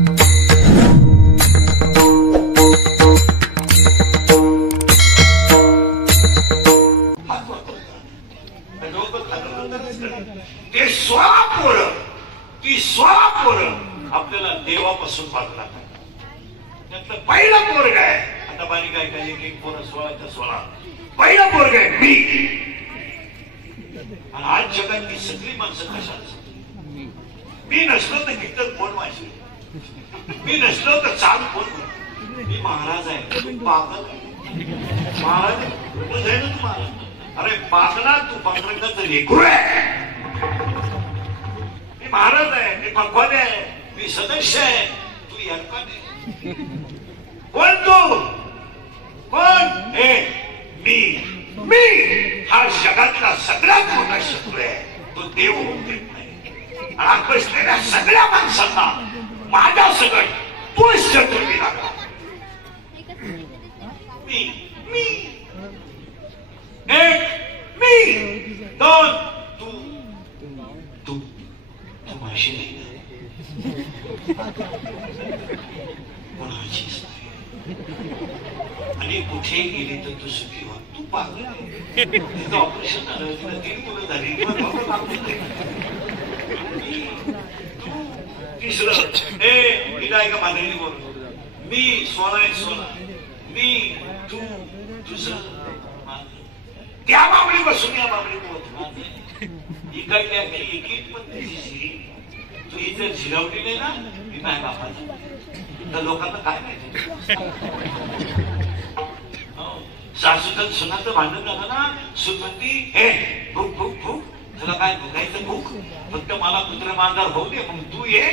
ते स्वपोर ती स्वपोर आपल्याला देवापासून बाजूला त्यातलं पहिलं पोरग आहे. आता बारीक आहे का एक एक पोरं 16 पहिलं पोरग आहे मी. आणि आज जगातली सगळी माणसं कशाच मी नसलो तर कीर्तन कोण वाचले, मी नसलो तर चाल कोण, मी महाराज आहे तू पागल महाराज आहे ना तू महाराज. अरे पागला तू पांडुरंगाचं लेकरू आहे. मी महाराज आहे, मी भगवान आहे, मी सदस्य आहे, तू यंत्रण आहे. कोण तू कोण हे मी मी हा जगातला सगळ्यात मोठा शत्रू आहे. तो देव होऊन देत नाही. बसलेल्या सगळ्या माणसांना माझ्या सगळं तो शत्रू मी लागला. मी मी एक मी दोन तू तू तू माझी नाही कोणाचीच नाही. आणि कुठे गेली तर तू सुखी हो. तू पागल आहे. तिचं ऑपरेशन झालं, तिला 3 मुलं झाली, तिसरं हे काय का मांजरी बोल मी सोना मी तू तुझं त्या बाबडी बसून या बाबडी बोलत इकडल्या एक पण तू ही जर झिरवली नाही ना मी माझ्या बापाची तर लोकांना काय माहिती. सासूचं सुनाचं भांडण झालं ना सुनमंती हे भूक भूक भूक तुला काय भुकायचं भूक फक्त मला कुत्र मांजर होऊ दे मग तू ये.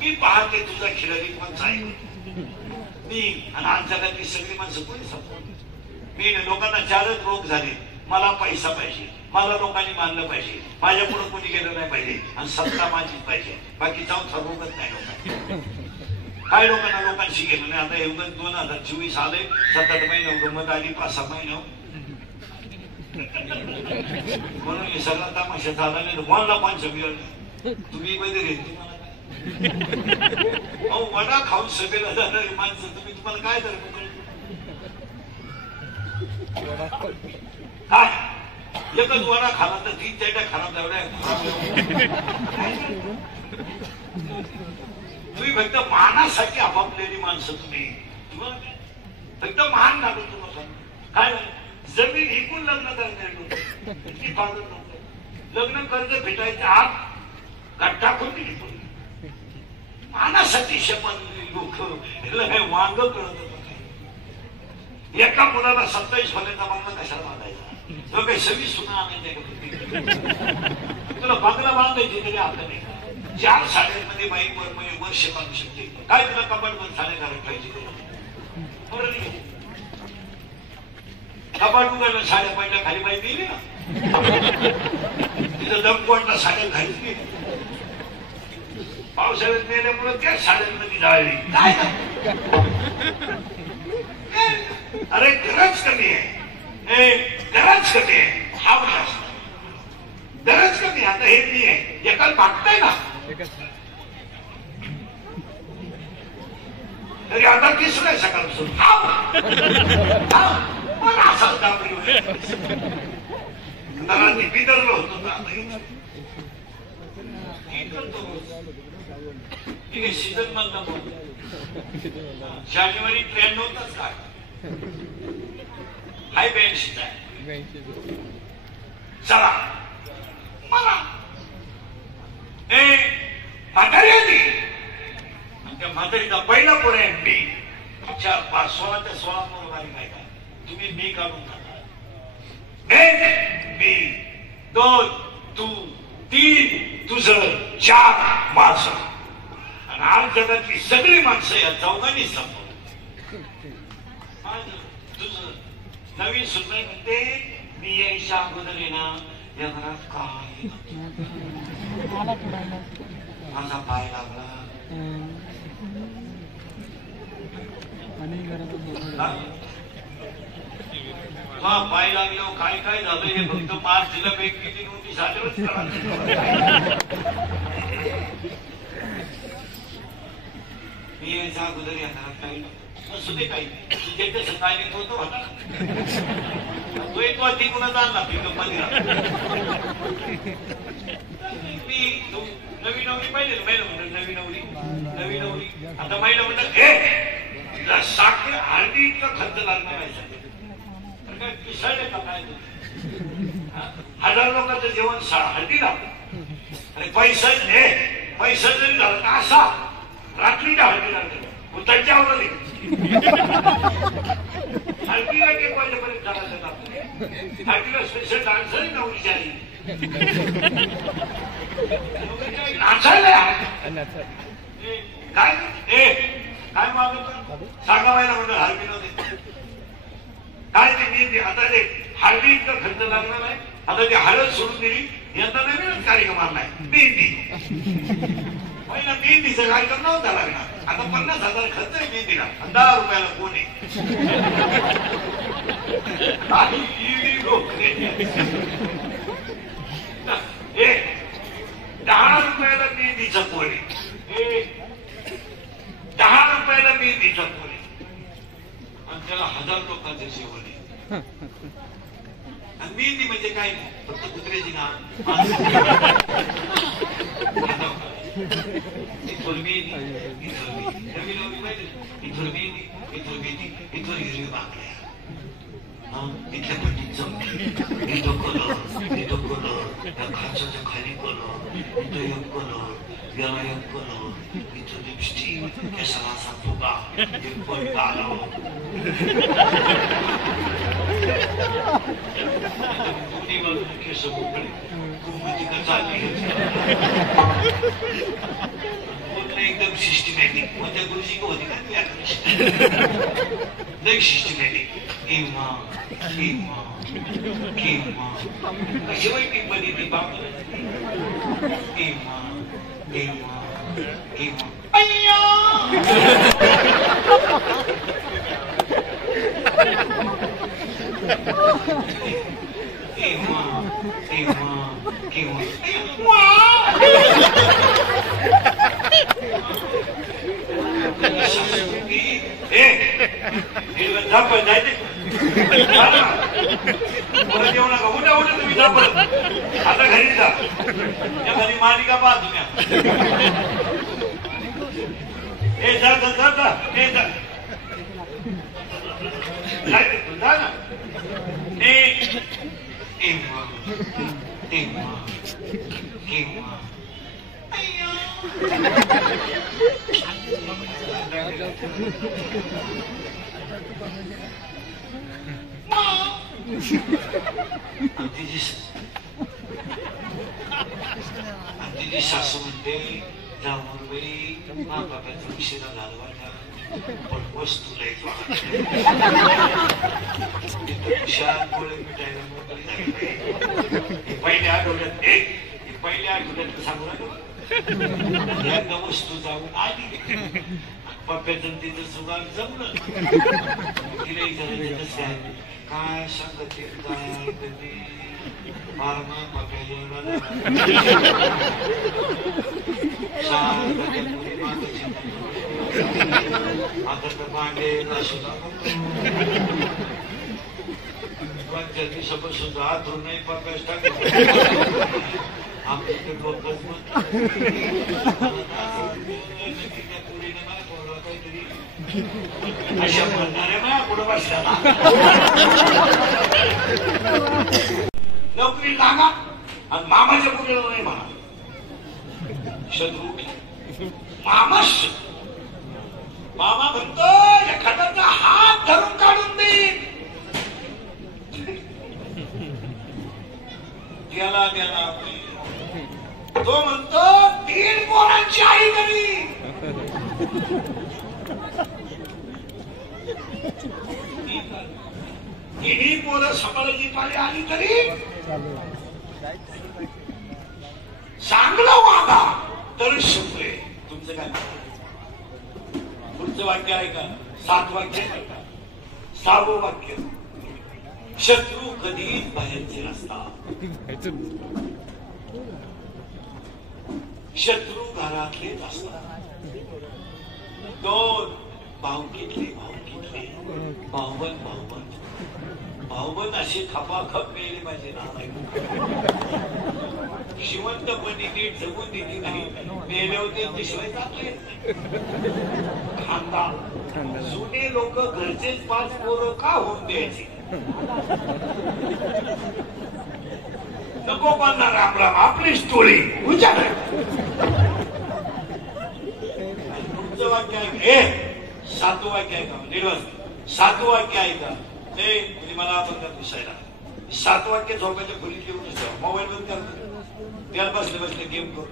मी पाहते तुझा खिळगी पण जाईल. मी आणि आज जगातली सगळी माणसं कोणी समजून मी लोकांना 4च रोग झाले. मला पैसा पाहिजे, मला लोकांनी मानलं पाहिजे, माझ्या पुढे कोणी गेलं नाही पाहिजे आणि सत्ता माझीच पाहिजे. बाकी जाऊन रोगच नाही लोकांना. काय लोकांशी गेलं नाही. आता एवढं 2024 आले 7-8 महिने गमत आली 5-6 महिने म्हणून हे सगळा तमाशा झाला नाही. मला कोण सगळं तुम्ही मध्ये वडा खाऊन सभेला जाणारी माणसं तुम्ही तुम्हाला काय धर्म काय एकच वडा खाला तर 3 चेट्या खराब एवढ्या तुम्ही फक्त मानासाठी आपापलेली माणसं तुम्ही तुम्हाला फक्त मान लागत तुम्हाला काय जमीन विकून लग्न करणार लग्न कर्ज भेटायच्या आत गट्टा कोणती घेतो मानासाठी शपथ लोक वांग करत. एका मुलाला 27 पर्यंत बंगला कशाला बांधायचा तो काही 26 सुना आणायचा तुला बंगला बांधायची तरी आपलं नाही. 4 साड्यांमध्ये बाई वर्ष बांधू शकते काय तुला कपाट साड्या घालत पाहिजे कपाट उघडलं साड्या पहिल्या खाली बाई गेली ना तिथं दमकोटला साड्या घालली पावसाळ्यात मेल्यामुळे त्याच साड्यांमध्ये जाळली. काय अरे गरज कमी आहे गरज कमी आहे हा गरज कमी. आता हे मी आहे एकाला मागताय ना तरी आता तिसरं आहे सकाळपासून असाच दाबली बिदरलं होतं ठीक आहे. सीझन मधला जानेवारी 93 काय हाय 82 आहे. चला मला म्हातारी आली त्या म्हातारीचा पहिला पोर आहे मी 4-5 16 पोर बारीक आहे काय तुम्ही मी काढून टाका. 1 मी 2 तू 3 तुझं 4 माझं आणि आज जगातली सगळी माणसं या चौघांनी संपवली. तुझं नवीन सुनबाई म्हणते मी यायच्या अगोदर आहे ना या घरात काय माझा पाय लागला पाय लागल्यावर काय काय झालं हे फक्त मार्च जिल्हा बँकेची नोटीस आल्यावर यायचा अगोदर या घरात काही असू दे काही तुझे कसं काय होतो होता तो एक वाटी कुणा आणला पिकअप मध्ये मी नवी नवरी पाहिजे महिला म्हणतात नवी नवरी आता महिला म्हणतात तुला साखर हळदी इतका खर्च लागणार आहे काय पिसाळले का काय 1000 लोकांचं जेवण हळदी लागतं आणि पैसा जरी झाला का असा रात्रीच्या हळदी लागते उतरच्या आवडली हळदीला 1 वाजेपर्यंत चालायचं लागतं हळदीला स्पेशल डान्सर नवरीची आई नाचायला काय काय मागत सांगा महिला म्हणतात हळदी नव्हते काय ते मी आता ते हळदी इतका खर्च लागणार आहे आता ती हळद सोडून दिली यंदा नवीनच कार्यक्रम आणलाय मेहंदी पहिला मेहंदीचा कार्यक्रम नव्हता लागणार आता 50,000 खर्च आहे मेहंदीला 10 रुपयाला कोण आहे 10 रुपयाला मेहंदीचा कोण आहे 10 रुपयाला मेहंदीचा कोण आहे आणि त्याला 1000 लोकांचं जेवण आहे मेहंदी म्हणजे काय फक्त कुत्र्याची ना इथून मेहंदी इथून हिरवी बाकड्या इथल्या पट्टीत जमली इथं कलर त्या खालच्या खाली कलर इथं एक कलर याला एक कलर इथं लिपस्टिक केसाला असा फुगा एक पण गालो दोन्ही बाजूने केस मोकळे खूप म्हणजे का चालली एकदम सिस्टमॅटिक कोणत्या गुरुजी का होती का लई सिस्टमॅटिक कशी वाई टिप्पणी ती बाप परत येऊ नका उठा तुम्ही जा परत आता घरी जा त्या घरी मालिका पाहा तुम्ही जा ना आमची सासू म्हणते जांभूरबाई बाबाचा उशिरा झाला वाटा पण वस्तूला एक गोळे मिठायला मोकळी झाली पहिल्या आठवड्यात सांगू नका वस्तू जाऊन आली पप्प्याचं तिचं सुगार जमलं तिला विचारायचं काय सांगते काय कधी मारमा पप्प्या आता तर भांडे पंचायत दिवसापासून हात नाही पप्प्याच टाकलं आमच्या डोकंच अशा म्हणणारे ना पुढे बसला नोकरी लागा आणि मामाच्या पुढे नाही म्हणा शत्रू मामा म्हणतो एखाद्याचा हात धरून काढून देईन त्याला तो म्हणतो 3 पोरांची आई घरी तिन्ही पोरं सांभाळायची पाळी आली तरी चांगलं वागा तर शिकले तुमचं काय पुढचं वाक्य आहे का 7 वाक्य आहे का 6वं वाक्य शत्रू कधी बाहेरचे नसतात शत्रू घरातलेच असतात दोन भावकीतले भाऊबंद अशी खपाखप मिळेली माझे नाव श्रीमंतपणी नीट जगून दिली नाही मेले होते दिसले टाकले खांदा जुने लोक घरचेच 5 पोरं का होऊन द्यायची नको पाना राम राम आपली स्टोरी विचार तुमचं वाक्य आहे 7वं वाक्य आहे का निर्वास 7वं वाक्य आहे का ते म्हणजे मला आपण दिसायला 7 वाक्य झोपायच्या खोलीत लिहून मोबाईल बंद करतो त्याला बसले गेम करू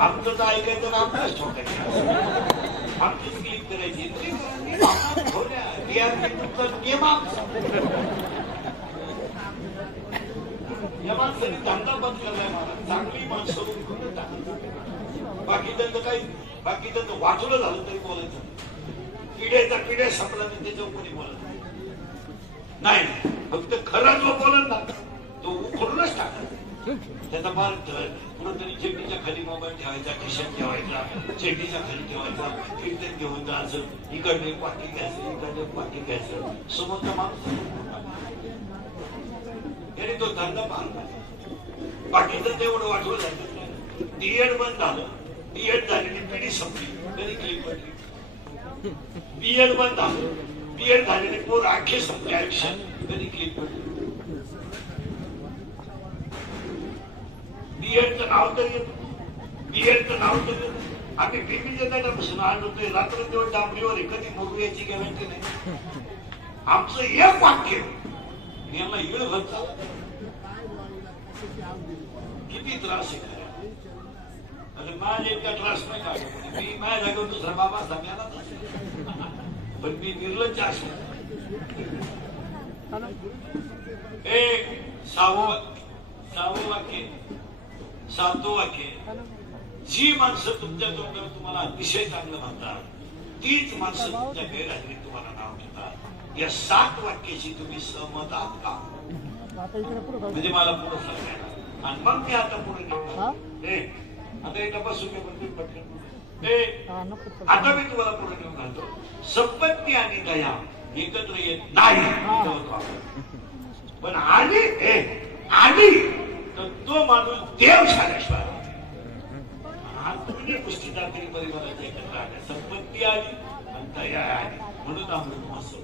आमचं तर ऐकायचं ना आमचंच ठोकायचं आमचीच क्लिक करायची गेम या माणसाने धंदा बंद केलाय मला चांगली माणसं बाकीचं वाचवलं झालं तरी बोलायचं किड्या संपला नाही त्याच्यावर कोणी बोलत नाही फक्त खरा जो बोलत ना तो उखडूनच टाका त्याचा मार्ग कुठंतरी चेटीच्या खाली मोबाईल ठेवायचा टी-शर्ट ठेवायचा चेटीच्या खाली ठेवायचा कीर्तन घेऊन जायचं इकडे पाठी घ्यायचं इकडे पाठी घ्यायचं समोरचा माणूस त्याने तो धंदा पाहला बाकीचं तेवढं वाटवलं जायचं डीएड बंद झालं डीएड झालेली पिढी संपली तरी क्लिक पडली बीएड बंद झालं बीएड झालेले पोर आखे संपले आयुष्यात कधी क्लिक पडली बीएडचं नाव तर येतं आम्ही बीबी जनतापासून आणतोय रात्र दिवस डांबरीवर कधी मोरू याची गॅरंटी नाही आमचं एक वाक्य यांना येळ भर किती त्रास आहे अरे माझ्या इतका त्रास नाही का मी माझ्या जागेवर दुसरा बाबा सांगायला पण मी निर्लज्ज असतो एक 7वं वाक्य 7वं वाक्य जी माणसं तुमच्या तोंडावर तुम्हाला अतिशय चांगलं म्हणतात तीच माणसं तुमच्या गैरहजेरीत तुम्हाला नाव घेतात या 7 वाक्याची तुम्ही सहमत आहात का म्हणजे मला पुढे सांगायला आणि मग मी आता पुढे घेऊन आता एक तपासून आता मी तुम्हाला पुढे घेऊन घालतो संपत्ती आणि दया एकत्र येत नाही पण आली तर तो माणूस देव झाल्याशिवाय दोन्ही गोष्टी दाखली परिवाराच्या एकत्र आल्या संपत्ती आली आणि दया आली म्हणून अमृत असं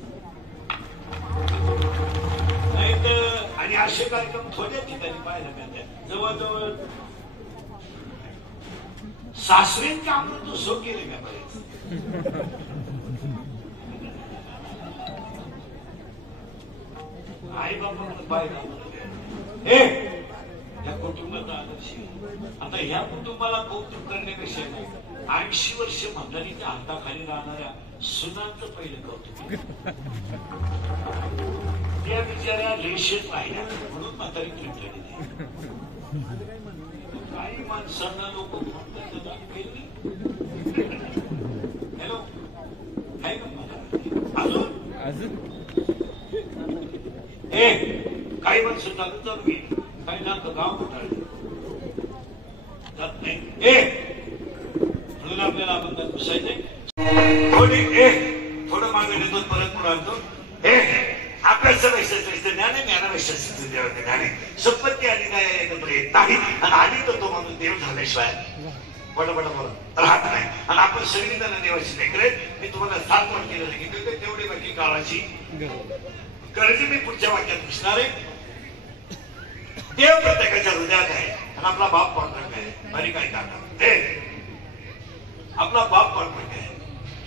नाही तर आणि असे कार्यक्रम थोड्या ठिकाणी पाहायला मिळतात जवळजवळ सासऱ्यांचे अमृत उत्सव केले का बरेच आई बाबा या कुटुंबाचा आदर्श आता ह्या कुटुंबाला कौतुक करण्यापेक्षा 80 वर्ष म्हातारीच्या हाताखाली राहणाऱ्या सुनांचं पहिलं कौतुक त्या बिचाऱ्या रेषेत राहिल्या म्हणून म्हातारी तुटलेली नाही काही माणसांना लोक हॅलो आहे का अजून काही माणसं चालू गेली काही ना गाव घोटाळले जात नाही म्हणून आपल्याला आपण पुसायचे थोडं मागे नेतो परत पुढे आणतो आपल्याचं ज्ञान आहे ज्ञानापेक्षा संपत्ती आणि न्याय एकत्र येत नाही आणि आधी तर तो माणूस देव झाल्याशिवाय बडबड बोलत राहत नाही आणि आपण सगळी जण देवाची लेकरे मी तुम्हाला 7 वाक्य सांगितले तेवढी बाकी काळाची गरज मी पुढच्या वाक्यात दिसणार आहे देव प्रत्येकाच्या हृदयात आहे आणि आपला बाप पांढरंग आहे आणि काय टाका आपला बाप पांढरंग आहे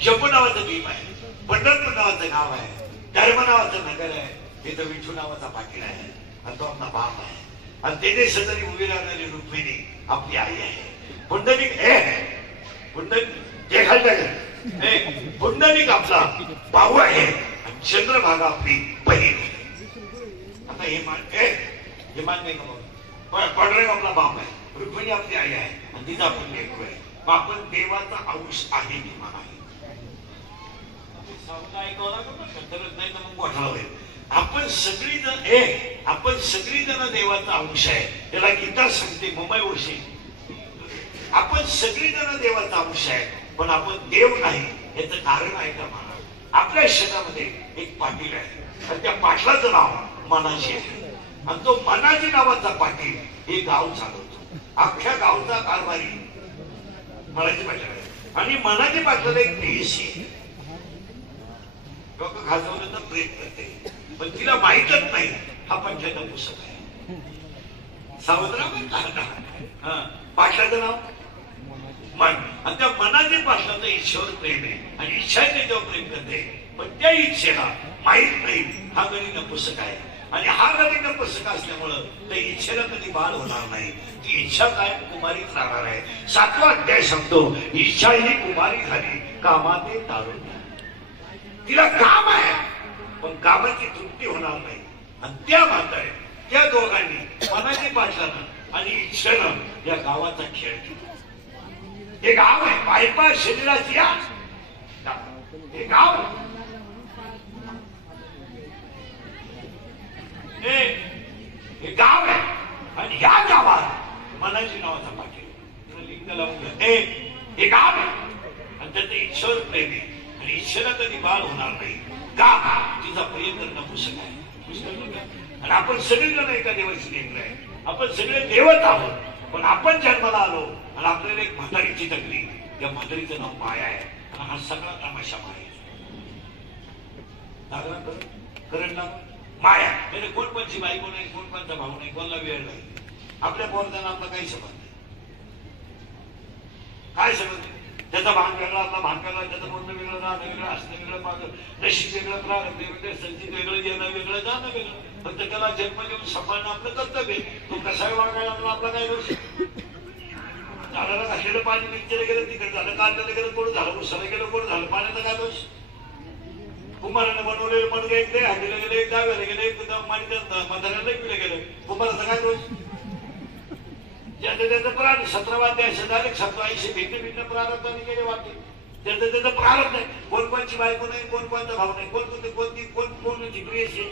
शंभू नावाचं भीम आहे पंढरपूर नावाचं गाव आहे धर्म नावाचं नगर आहे हे तर विठू नावाचा पाटील आहे आणि तो आपला बाप आहे आणि त्याने सदरी उभी राहणारी रुक्मिणी आपली आई आहे पुंडलिक पुंडलिक आपला भाऊ आहे आणि चंद्रभागा आपली बहीण आता हे मान्य का पांढरंग आपला बाप आहे रुक्मिणी आपली आई आहे आणि तिचा आपण लेकरू आहे आपण देवाचा अंश आहे किमान आहे आपण सगळी जण देवाचा अंश आहे त्याला गीता सांगते मुंबई वर्षी आपण सगळी जण देवाचा अंश आहे पण आपण देव नाही याचं कारण आहे का मला? आपल्या शहरामध्ये एक पाटील आहे आणि त्या पाटलाचं नाव मनाजी आहे आणि तो मनाजी नावाचा पाटील हे गाव चालवतो. अख्ख्या गावचा कारभारी मनाजी पाटील आहे आणि मनाजी पाटलाला एक पेशी लोक खाजवलं तर प्रेम करते पण तिला माहीतच नाही हा पंचायत पुस्तक आहे. सावधराव पाटलाचं नाव मन आणि त्या मनाजी पाटलाचं ईश्वर प्रेम आहे आणि इच्छाने जेव्हा प्रेम करते पण त्या इच्छेला माहीत नाही हा गणित पुस्तक आहे आणि हा गणित पुस्तक असल्यामुळं त्या इच्छेला कधी बाळ होणार नाही. ती इच्छा काय कुमारीच राहणार आहे. 7वा अध्याय सांगतो इच्छा ही कुमारी झाली कामाते टाळून. तिला काम आहे पण कामाची तृप्ती होणार नाही आणि त्या म्हातारे त्या दोघांनी मनाची पाटलानं आणि इच्छेनं या गावाचा खेळ केला. हे गाव आहे पायपा शरीराची हे गाव हे गाव आहे आणि ह्या गावात मनाची नावाचा पाटील लिंग लावून हे गाव आहे आणि त्याचं ईश्वर प्रेम आहे आणि ईश्वरा कधी बाळ होणार नाही का तिचा प्रेम करणं पुस्तक आहे. आणि आपण सगळेजण एका देवाची लेकरं आहे. आपण सगळे देवच आहोत पण आपण जन्माला आलो आणि आपल्याला एक म्हातारीची तकली त्या म्हातारीचं नाव माया आहे आणि हा सगळा तमाशा माया करण ना माया म्हणजे कोण कोणची बायको नाही कोण कोणचा भाऊ नाही कोणला वेळ नाही. आपल्या पोरताना आपला काही संबंध नाही. काय संबंध त्याचा भाग वेगळा आपला भाग वेगळा त्याचं बोलणं वेगळं राहणं वेगळं असणं वेगळं माझं नशीब वेगळं प्रारंभ वेगळं संचित वेगळं येणं वेगळं जाणं वेगळं. फक्त त्याला जन्म देऊन सांभाळणं आपलं कर्तव्य. तो कसाही वागायला लागला आपला काय दोष. झाडाला घातलेलं पाणी मिरचीला गेलं तिकडे झालं कांद्याला गेलं कोण झालं उसाला गेलं कोण झालं पाण्याचा काय दोष. कुंभारानं बनवलेलं मडगं एक दे हातीला गेलं एक डाव्याला गेलं एक म्हाताऱ्याला पिलं गेलं कुंभाराचा काय दोष. ज्याचं त्याचं प्राण 17वा अध्याय झाले 1780 भिन्न भिन्न प्रारब्धाने गेले वाटते. त्याचं त्याचं प्रारब्ध आहे. कोण कोणची बायको नाही कोण कोणचा भाव नाही कोण कोणती कोण कोणची प्रियशी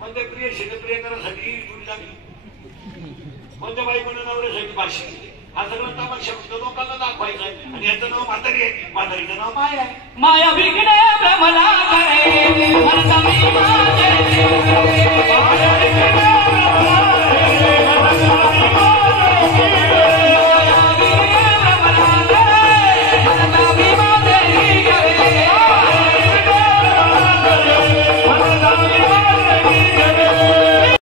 कोणत्या प्रियशी प्रिय करासाठी जुडी लागली कोणत्या बायकोने नवऱ्यासाठी भाषण केली. हा सगळा तमाशा फक्त लोकांना दाखवायचा आहे आणि याचं नाव म्हातारी आहे. म्हातारीचं नाव माया आहे. माया विघ्ने भ्रमला करे